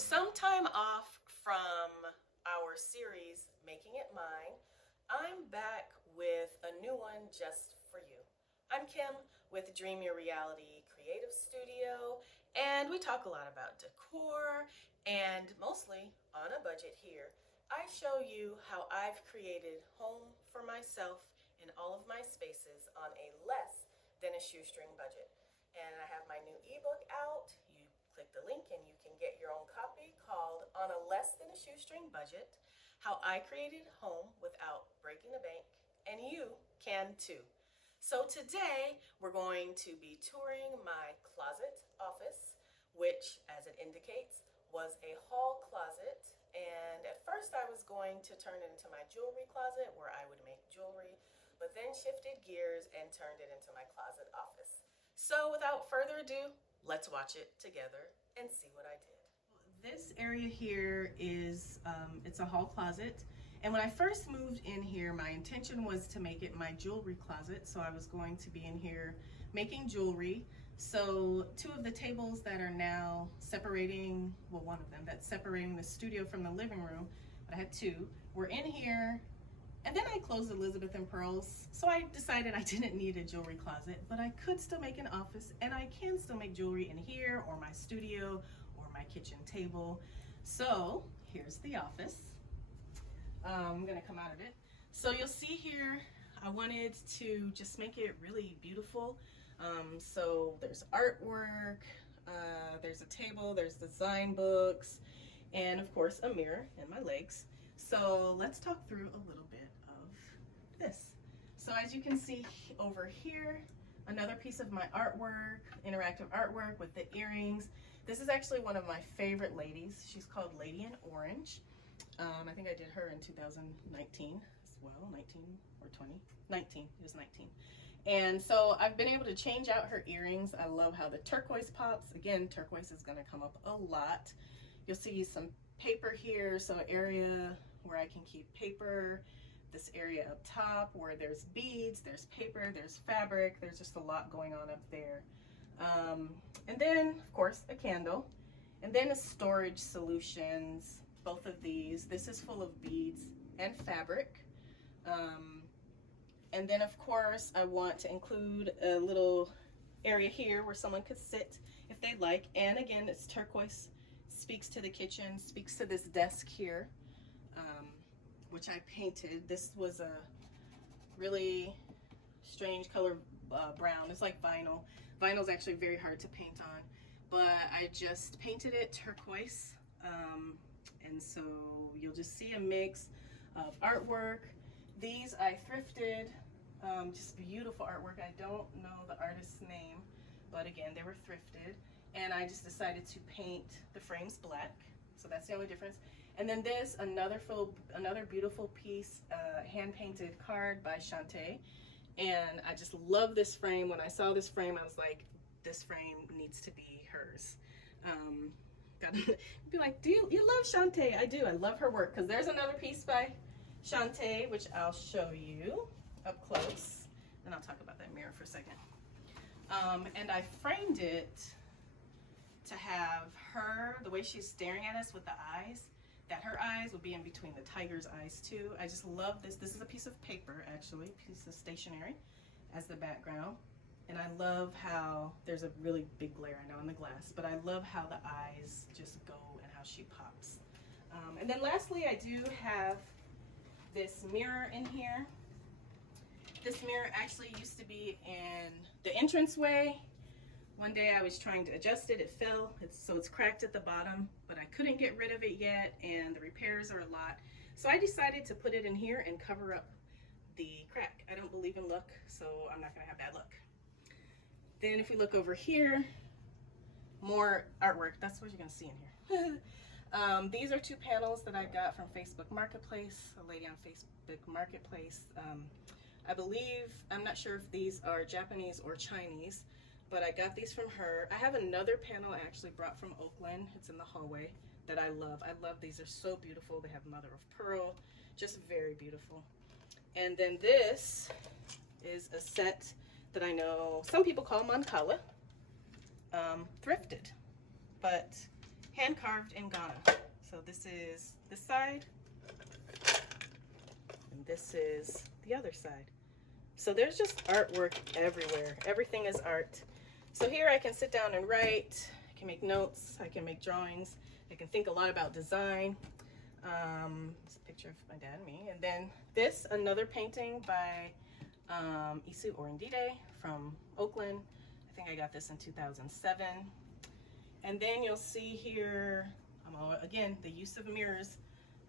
some time off from our series, Making It Mine, I'm back with a new one just for you. I'm Kim with Dream Your Reality Creative Studio, and we talk a lot about decor and mostly on a budget here. I show you how I've created home for myself in all of my spaces on a less than a shoestring budget. And I have my new ebook out. You click the link and you can get your own copy called On a Less Than a Shoestring Budget, How I Created Home Without Breaking the Bank, and you can too. So today we're going to be touring my closet office, which, as it indicates, was a hall closet. And at first I was going to turn it into my jewelry closet where I would make jewelry, but then shifted gears and turned it into my closet office. So without further ado, let's watch it together and see what I did. This area here is, it's a hall closet. And when I first moved in here, my intention was to make it my jewelry closet. So I was going to be in here making jewelry. So two of the tables that are now separating, well, one of them that's separating the studio from the living room, but I had two, were in here. And then I closed Elizabeth and Pearls, so I decided I didn't need a jewelry closet, but I could still make an office, and I can still make jewelry in here, or my studio, or my kitchen table. So here's the office. I'm gonna come out of it. So you'll see here, I wanted to just make it really beautiful. So there's artwork, there's a table, there's design books, and of course a mirror in my legs. So let's talk through a little bit of this. So as you can see over here, another piece of my artwork, interactive artwork with the earrings. This is actually one of my favorite ladies. She's called Lady in Orange. I think I did her in 2019 as well, 19 or 20, 19, it was 19. And so I've been able to change out her earrings. I love how the turquoise pops. Again, turquoise is gonna come up a lot. You'll see some paper here, so area where I can keep paper, this area up top where there's beads, there's paper, there's fabric, there's just a lot going on up there. And then of course a candle, and then a storage solutions, both of these. This is full of beads and fabric. And then of course I want to include a little area here where someone could sit if they like, and again it's turquoise, speaks to the kitchen, speaks to this desk here, which I painted. This was a really strange color, brown. It's like vinyl. Vinyl is actually very hard to paint on, but I just painted it turquoise. And so you'll just see a mix of artwork. These I thrifted, just beautiful artwork. I don't know the artist's name, but again, they were thrifted. And I just decided to paint the frames black. So that's the only difference. And then this, another beautiful piece, hand-painted card by Shante. And I just love this frame. When I saw this frame, I was like, this frame needs to be hers. Gotta be like, do you love Shante? I do, I love her work. Because there's another piece by Shante, which I'll show you up close. And I'll talk about that mirror for a second. And I framed it to have her, the way she's staring at us with the eyes, that her eyes would be in between the tiger's eyes too. I just love this. This is a piece of paper, actually, piece of stationery as the background. And I love how there's a really big glare, I know, in the glass, but I love how the eyes just go and how she pops. And then lastly, I do have this mirror in here. This mirror actually used to be in the entranceway. One day I was trying to adjust it, it fell, so it's cracked at the bottom, but I couldn't get rid of it yet, and the repairs are a lot. So I decided to put it in here and cover up the crack. I don't believe in luck, so I'm not gonna have bad luck. Then if we look over here, more artwork. That's what you're gonna see in here. These are two panels that I got from Facebook Marketplace, a lady on Facebook Marketplace. I believe, I'm not sure if these are Japanese or Chinese, but I got these from her. I have another panel I actually brought from Oakland. It's in the hallway that I love. I love these, they're so beautiful. They have mother of pearl, just very beautiful. And then this is a set that I know some people call Mancala, thrifted, but hand carved in Ghana. So this is this side, and this is the other side. So there's just artwork everywhere. Everything is art. So here I can sit down and write, I can make notes, I can make drawings, I can think a lot about design. It's a picture of my dad and me. And then this, another painting by Orundide from Oakland. I think I got this in 2007. And then you'll see here, again, the use of mirrors.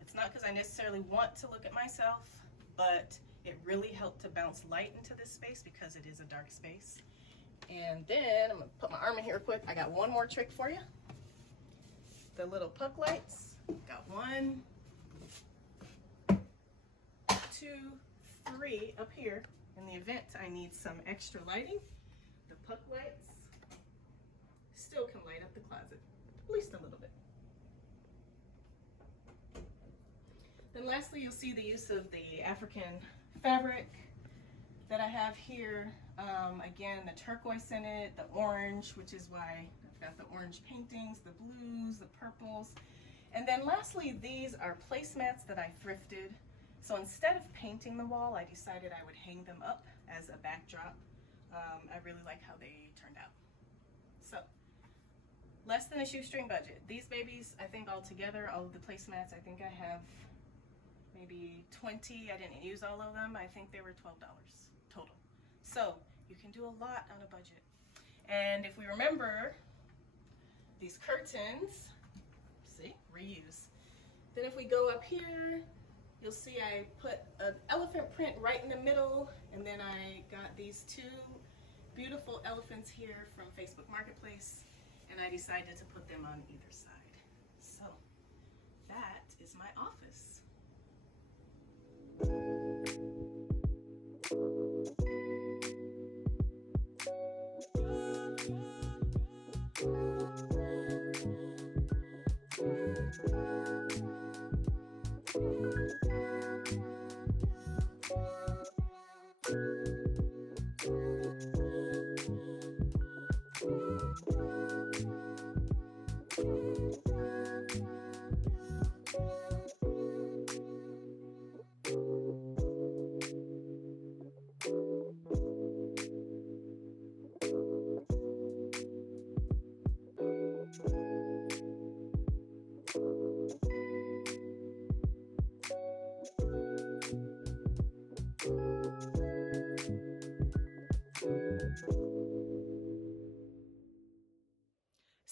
It's not because I necessarily want to look at myself, but it really helped to bounce light into this space because it is a dark space. And then I'm gonna put my arm in here quick. I got one more trick for you. The little puck lights. Got 1, 2, 3 up here. In the event I need some extra lighting, the puck lights still can light up the closet, at least a little bit. Then lastly, you'll see the use of the African fabric that I have here. Again, the turquoise in it, the orange, which is why I've got the orange paintings, the blues, the purples. And then lastly, these are placemats that I thrifted. So instead of painting the wall, I decided I would hang them up as a backdrop. I really like how they turned out. So, less than a shoestring budget. These babies, I think all together, all of the placemats, I think I have maybe 20. I didn't use all of them. I think they were $12 total. So you can do a lot on a budget. And if we remember these curtains, see, reuse. Then if we go up here, you'll see I put an elephant print right in the middle, and then I got these 2 beautiful elephants here from Facebook Marketplace, and I decided to put them on either side. So that is my office.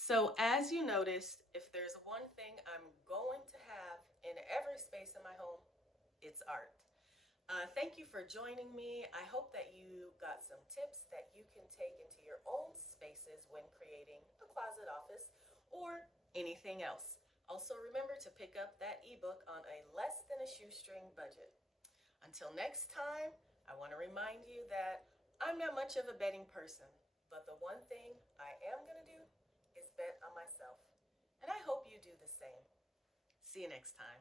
So as you noticed, if there's one thing I'm going to have in every space in my home, it's art. Thank you for joining me. I hope that you got some tips that you can take into your own spaces when creating a closet office or anything else. Also remember to pick up that ebook on a less than a shoestring budget. Until next time, I want to remind you that I'm not much of a betting person, but the one thing I am going to do is bet on myself. And I hope you do the same. See you next time.